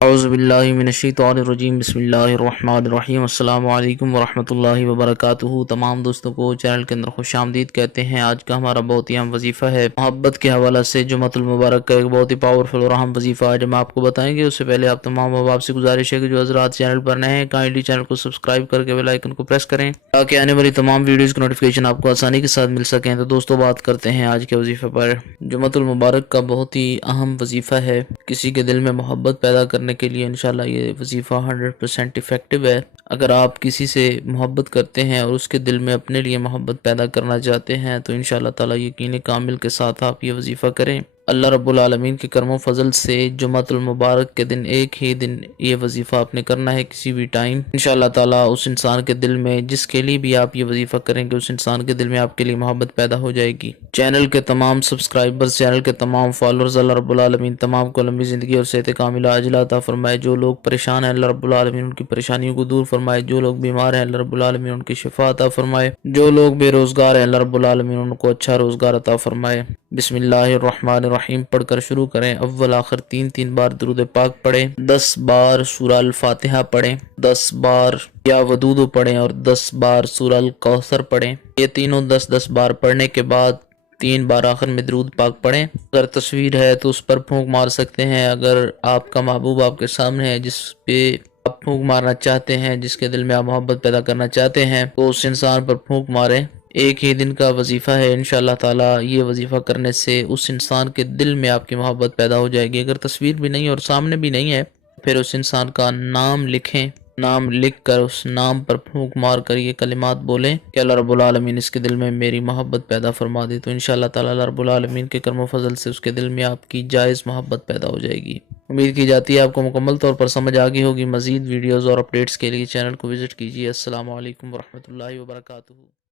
اعوذ باللہ من الشیطان الرجیم، بسم اللہ الرحمن الرحیم۔ السلام علیکم ورحمۃ اللہ وبرکاتہ۔ تمام دوستوں کو چینل کے اندر خوش آمدید کہتے ہیں۔ آج کا ہمارا بہت ہی اہم وظیفہ ہے محبت کے حوالہ سے جمعۃ المبارک کا ایک بہت ہی پاورفل اور اہم وظیفہ آج ہم آپ کو بتائیں گے۔ اس سے پہلے آپ تمام احباب سے گزارش ہے کہ جو حضرات چینل پر نئے ہیں کائنڈلی چینل کو سبسکرائب کر کے بیل آئیکن کو پریس کریں تاکہ آنے والی تمام ویڈیوز کی نوٹیفیکیشن آپ کو آسانی کے ساتھ مل سکیں۔ تو دوستوں بات کرتے ہیں آج کے وظیفے پر۔ جمعۃ المبارک کا بہت ہی اہم وظیفہ ہے کسی کے دل میں محبت پیدا کرنے کے لیے۔ انشاءاللہ یہ وظیفہ 100% افیکٹو ہے۔ اگر آپ کسی سے محبت کرتے ہیں اور اس کے دل میں اپنے لیے محبت پیدا کرنا چاہتے ہیں تو انشاءاللہ تعالی یقین کامل کے ساتھ آپ یہ وظیفہ کریں۔ اللہ رب العالمین کے کرم و فضل سے جمعۃ المبارک کے دن ایک ہی دن یہ وظیفہ آپ نے کرنا ہے، کسی بھی ٹائم۔ انشاءاللہ تعالی اس انسان کے دل میں جس کے لیے بھی آپ یہ وظیفہ کریں گے اس انسان کے دل میں آپ کے لیے محبت پیدا ہو جائے گی۔ چینل کے تمام سبسکرائبرز، چینل کے تمام فالورز، اللہ رب العالمین تمام کو لمبی زندگی اور صحت کاملہ عاجلہ عطا فرمائے۔ جو لوگ پریشان ہیں اللہ رب العالمین ان کی پریشانیوں کو دور فرمائے۔ جو لوگ بیمار ہیں اللہ رب العالمین ان کی شفا عطا فرمائے۔ جو لوگ بے روزگار ہیں اللہ رب العالمین ان کو اچھا روزگار عطا فرمائے۔ بسم اللہ الرحمن الرحیم پڑھ کر شروع کریں۔ اول آخر تین بار درود پاک پڑھیں، 10 بار سورہ الفاتحہ پڑھیں، 10 بار یا ودود پڑھیں اور 10 بار سورہ الکوثر پڑھیں۔ یہ تینوں 10 بار پڑھنے کے بعد 3 بار آخر میں درود پاک پڑھیں۔ اگر تصویر ہے تو اس پر پھونک مار سکتے ہیں۔ اگر آپ کا محبوب آپ کے سامنے ہے جس پہ آپ پھونک مارنا چاہتے ہیں، جس کے دل میں آپ محبت پیدا کرنا چاہتے ہیں تو اس انسان پر پھونک ماریں۔ ایک ہی دن کا وظیفہ ہے، انشاءاللہ تعالی یہ وظیفہ کرنے سے اس انسان کے دل میں آپ کی محبت پیدا ہو جائے گی۔ اگر تصویر بھی نہیں اور سامنے بھی نہیں ہے پھر اس انسان کا نام لکھیں، نام لکھ کر اس نام پر پھونک مار کر یہ کلمات بولیں کہ اللہ رب العالمین اس کے دل میں میری محبت پیدا فرما دے، تو انشاءاللہ تعالی اللہ رب العالمین کے کرم و فضل سے اس کے دل میں آپ کی جائز محبت پیدا ہو جائے گی۔ امید کی جاتی ہے آپ کو مکمل طور پر سمجھ آ گئی ہوگی۔ مزید ویڈیوز اور اپڈیٹس کے لیے چینل کو وزٹ کیجیے۔ السلام علیکم ورحمۃ اللہ وبرکاتہ۔